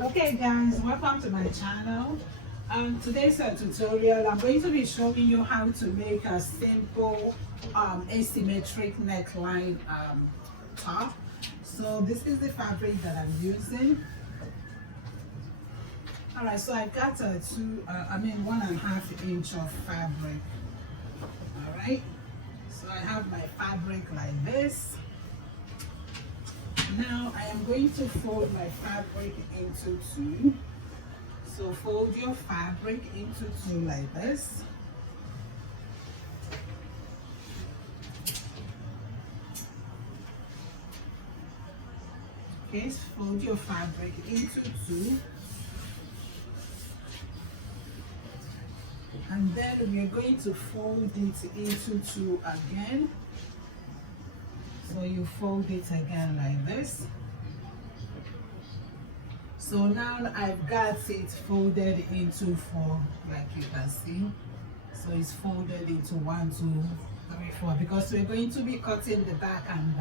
Okay guys, welcome to my channel. Today's tutorial. I'm going to be showing you how to make a simple asymmetric neckline top. So this is the fabric that I'm using. All right, so I've got 1.5 inch of fabric. All right, so I have my fabric like this. Now I am going to fold my fabric into two. So fold your fabric into two like this. Okay, fold your fabric into two. And then we are going to fold it into two again. So you fold it again like this. So now I've got it folded into four, like you can see. So it's folded into 1, 2, 3, 4, because we're going to be cutting the back and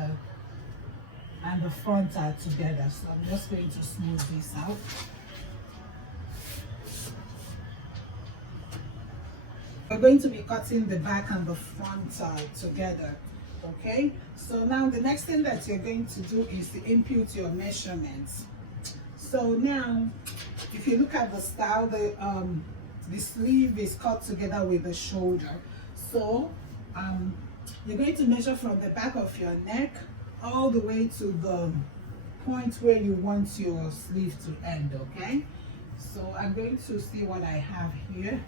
the front are together. So I'm just going to smooth this out. We're going to be cutting the back and the front together. Okay, so now the next thing that you're going to do is to input your measurements. So now if you look at the style, the sleeve is cut together with the shoulder. So you're going to measure from the back of your neck all the way to the point where you want your sleeve to end. Okay, so I'm going to see what I have here,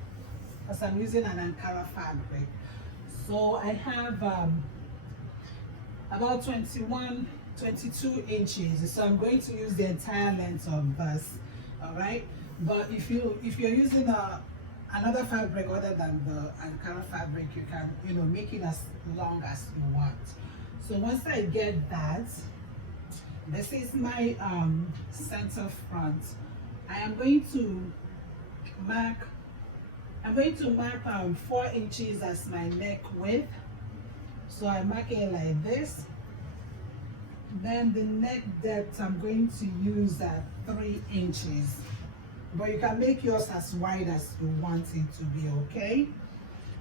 because I'm using an Ankara fabric. So I have about 22 inches. So I'm going to use the entire length of this. All right, but if you're using another fabric other than the Ankara fabric, you can make it as long as you want. So once I get that, this is my center front. I am going to mark 4 inches as my neck width. So I mark it like this. Then the neck depth, I'm going to use 3 inches. But you can make yours as wide as you want it to be, okay?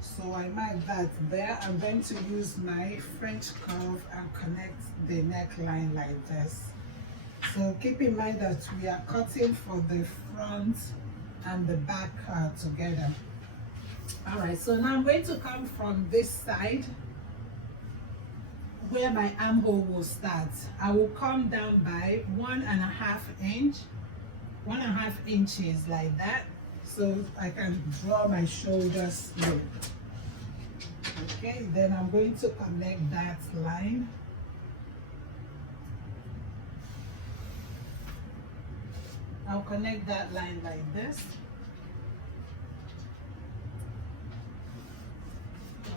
So I mark that there. I'm going to use my French curve and connect the neckline like this. So keep in mind that we are cutting for the front and the back together. All right, so now I'm going to come from this side where my armhole will start. I will come down by 1.5 inches like that, so I can draw my shoulder slope. Okay, then I'm going to connect that line. I'll connect that line like this.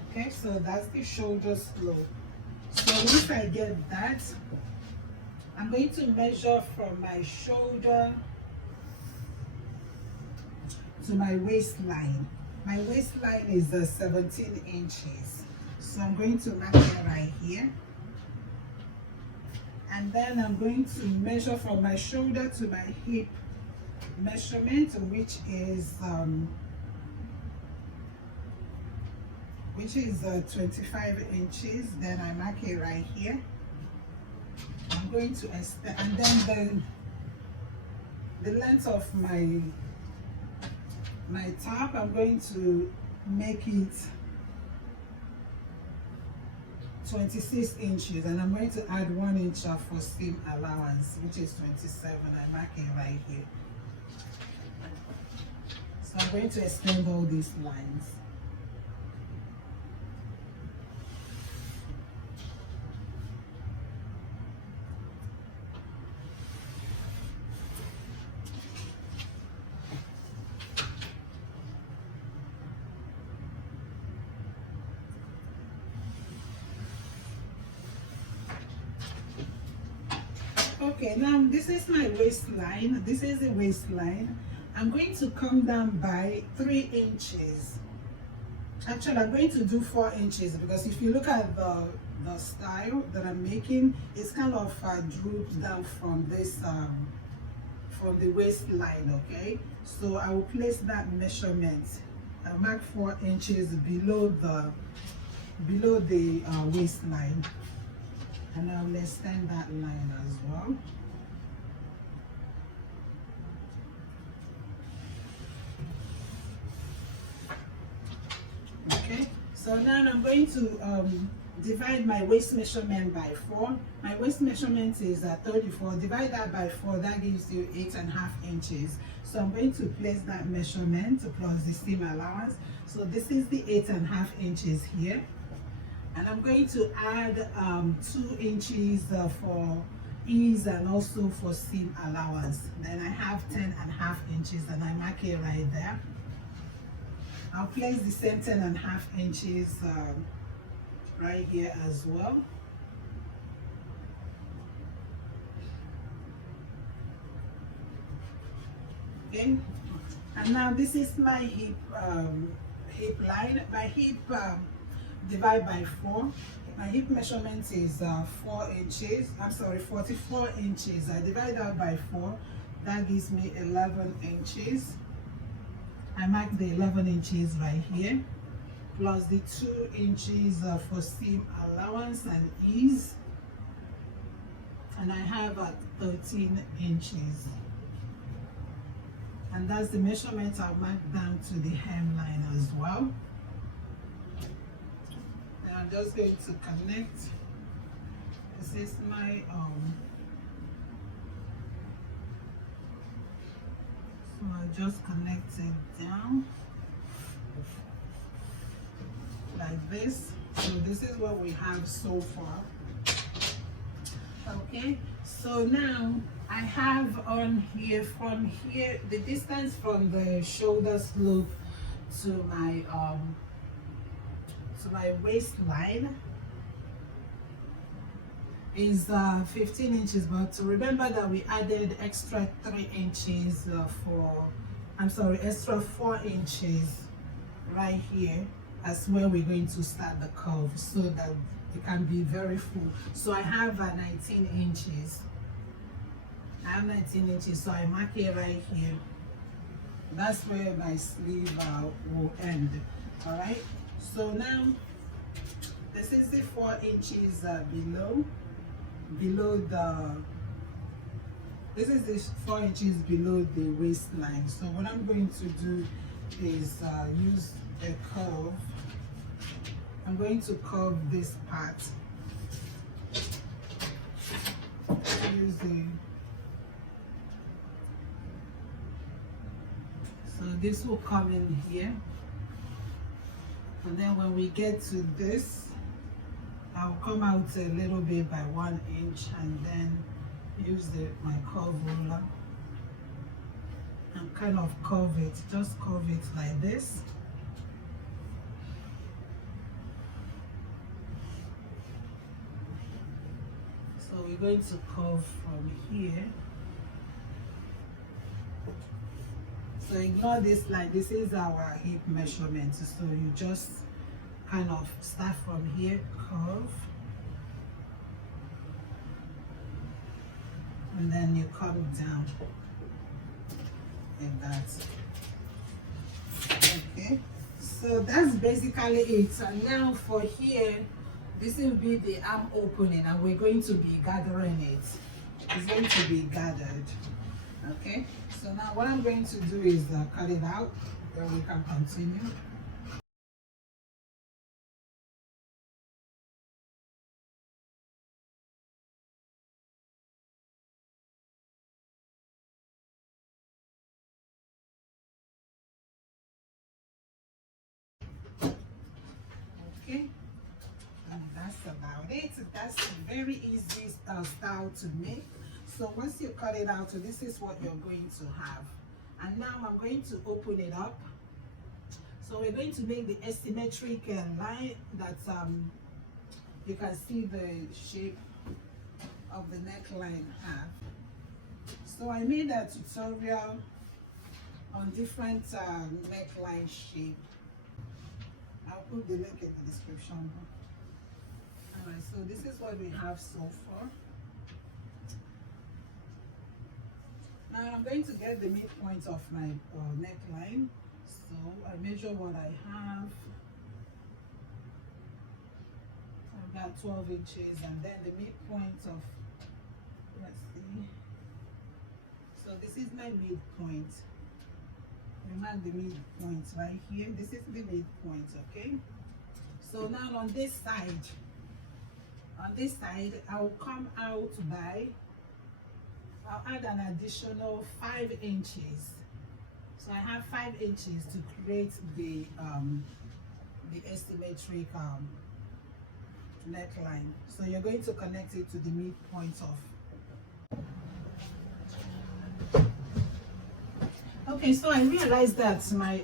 Okay, so that's the shoulder slope. So once I get that, I'm going to measure from my shoulder to my waistline. My waistline is 17 inches. So I'm going to mark it right here. And then I'm going to measure from my shoulder to my hip measurement, which is 25 inches. Then I mark it right here. I'm going to extend, and then the length of my top, I'm going to make it 26 inches, and I'm going to add 1 inch for seam allowance, which is 27. I mark it right here. So I'm going to extend all these lines. Okay, now this is my waistline. This is the waistline. I'm going to come down by 3 inches. Actually, I'm going to do 4 inches, because if you look at the style that I'm making, it's kind of droops down from this from the waistline. Okay, so I will place that measurement. I mark 4 inches below the waistline, and I will extend that line as well. Okay, so now I'm going to divide my waist measurement by 4. My waist measurement is 34. Divide that by 4, that gives you 8.5 inches. So I'm going to place that measurement plus the seam allowance. So this is the 8.5 inches here, and I'm going to add 2 inches for ease and also for seam allowance. Then I have 10.5 inches, and I mark it right there. I'll place the same 10.5 inches right here as well. Okay, and now this is my hip line. My hip divide by 4. My hip measurement is 4 inches. I'm sorry, 44 inches. I divide that by 4. That gives me 11 inches. I mark the 11 inches right here, plus the 2 inches for seam allowance and ease, and I have 13 inches. And that's the measurement I'll mark down to the hemline as well. And I'm just going to connect. This is my so I'll just connect it down like this. So this is what we have so far. Okay, so now I have on here, from here, the distance from the shoulder slope to my waistline is 15 inches, but remember that we added extra 3 inches extra 4 inches right here as where we're going to start the curve, so that it can be very full. So I have 19 inches. I have 19 inches, so I mark it right here. That's where my sleeve will end. All right, so now this is the 4 inches below the, this is the 4 inches below the waistline. So what I'm going to do is use a curve. I'm going to curve this part using, so this will come in here, and then when we get to this, I'll come out a little bit by 1 inch, and then use my curve ruler and kind of curve it, just curve it like this. So we're going to curve from here. So ignore this line, this is our hip measurement. So you just kind of start from here, curve, and then you come down like that. Okay, so that's basically it. And now for here, this will be the arm opening, and we're going to be gathering it. It's going to be gathered. Okay, so now what I'm going to do is cut it out, then we can continue. Okay, and that's about it. That's a very easy style to make. So once you cut it out, so this is what you're going to have. And now I'm going to open it up. So we're going to make the asymmetric line that you can see the shape of the neckline have. So I made a tutorial on different neckline shape. I'll put the link in the description. Alright, so this is what we have so far. Now now I'm going to get the midpoint of my neckline. So I measure what I have. I've got 12 inches, and then the midpoint of, let's see. So this is my midpoint. Remember the midpoint right here. This is the midpoint, okay? So now on this side, I'll come out by, I'll add an additional 5 inches. So I have 5 inches to create the asymmetric neckline. So you're going to connect it to the midpoint of. Okay, so I realized that my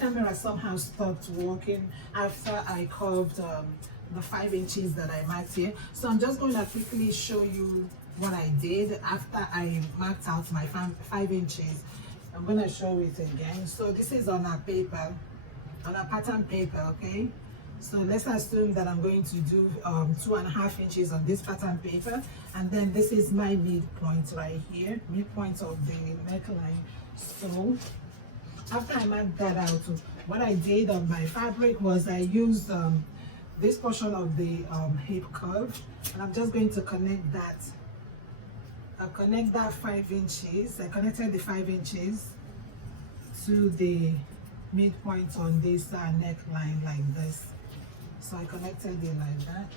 camera somehow stopped working after I curved the 5 inches that I marked here. So I'm just going to quickly show you what I did after I marked out my 5 inches. I'm going to show it again. So this is on a paper, on a pattern paper, okay? So let's assume that I'm going to do 2.5 inches on this pattern paper, and then this is my midpoint right here, midpoint of the neckline. So after I marked that out, what I did on my fabric was I used this portion of the hip curve, and I'm just going to connect that. I'll connect that 5 inches. I connected the 5 inches to the midpoint on this neckline like this. So I connected it like that.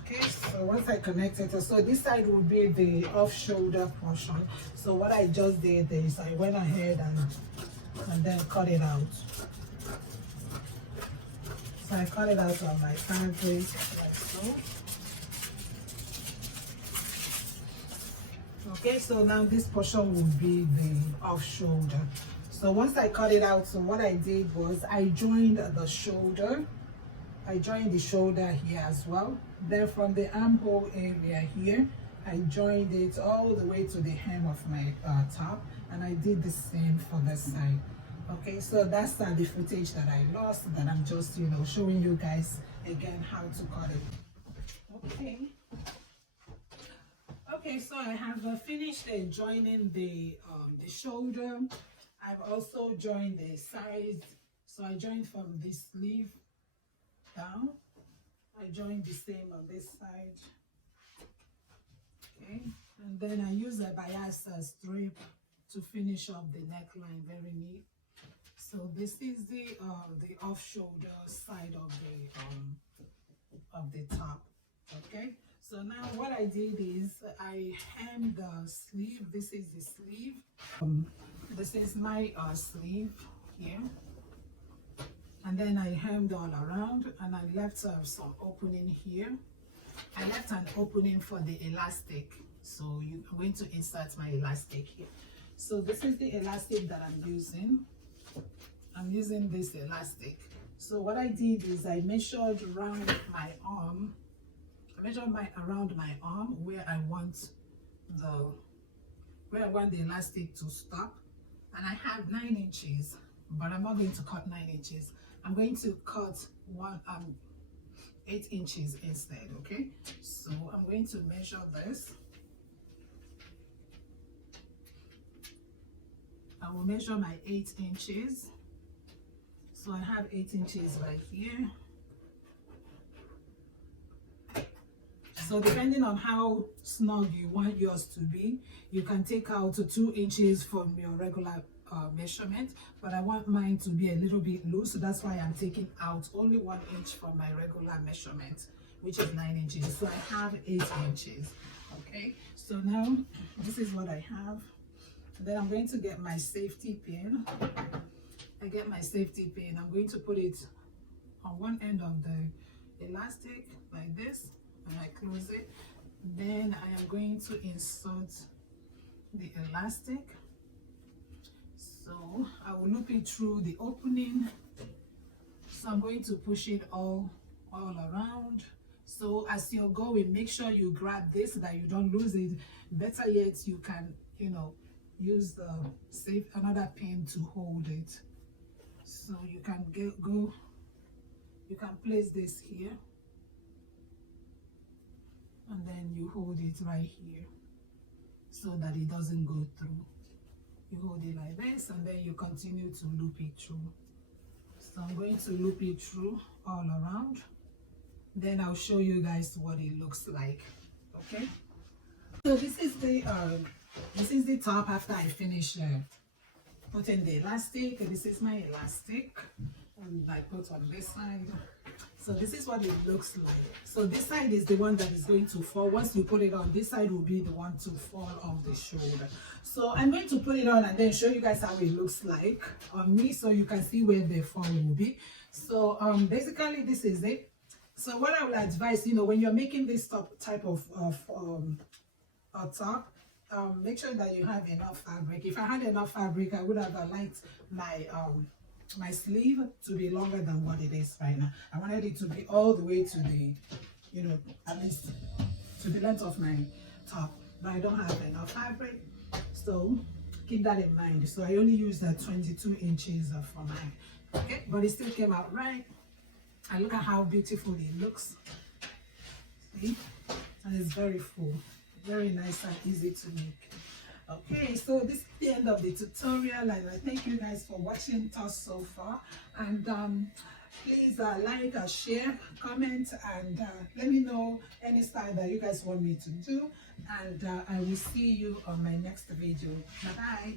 Okay, so once I connected it, so this side will be the off-shoulder portion. So what I just did is I went ahead and then cut it out. So I cut it out on my fabric like so. Okay, so now this portion will be the off-shoulder. So once I cut it out, so what I did was I joined the shoulder. I joined the shoulder here as well. Then from the armhole area here, I joined it all the way to the hem of my top, and I did the same for this side. Okay, so that's the footage that I lost, that I'm just, showing you guys again how to cut it. Okay, so I have finished joining the shoulder. I've also joined the sides. So I joined from this sleeve down. I joined the same on this side. Okay, and then I use a bias strip to finish up the neckline very neat. So this is the off shoulder side of the top. Okay, so now what I did is I hemmed the sleeve. This is the sleeve. This is my sleeve here, and then I hemmed all around, and I left some opening here. I left an opening for the elastic, so I'm going to insert my elastic here. So this is the elastic that I'm using. I'm using this elastic. So what I did is I measured around my arm. I measured around my arm where I want the elastic to stop, and I have 9 inches, but I'm not going to cut 9 inches. I'm going to cut 8 inches instead. Okay, so I'm going to measure this. I will measure my 8 inches. So I have 8 inches right here. So depending on how snug you want yours to be, you can take out 2 inches from your regular measurement, but I want mine to be a little bit loose, so that's why I'm taking out only 1 inch from my regular measurement, which is 9 inches. So I have 8 inches. Okay, so now this is what I have. Then I'm going to get my safety pin. I get my safety pin. I'm going to put it on one end of the elastic like this, and I close it. Then I am going to insert the elastic. So I will loop it through the opening. So I'm going to push it all around. So as you're going, make sure you grab this so that you don't lose it. Better yet, you can, use the another pin to hold it. So you can you can place this here. and then you hold it right here so that it doesn't go through. You hold it like this, and then you continue to loop it through. So I'm going to loop it through all around, then I'll show you guys what it looks like. Okay, so this is the top after I finish putting the elastic. This is my elastic, and I put on this side. So this is what it looks like. So this side is the one that is going to fall. Once you put it on, this side will be the one to fall off the shoulder. So I'm going to put it on and then show you guys how it looks like on me, so you can see where the fall will be. So basically this is it. So what I would advise, when you're making this type of top, make sure that you have enough fabric. If I had enough fabric, I would have liked my sleeve to be longer than what it is right now. I wanted it to be all the way to the, at least to the length of my top, but I don't have enough fabric, so keep that in mind. So I only used 22 inches for mine. Okay, but it still came out right, and look at how beautiful it looks. See, and it's very full, very nice and easy to make. Okay, so this is the end of the tutorial, and I thank you guys for watching us so far. And please like, share, comment, and let me know any style that you guys want me to do. And I will see you on my next video. Bye bye.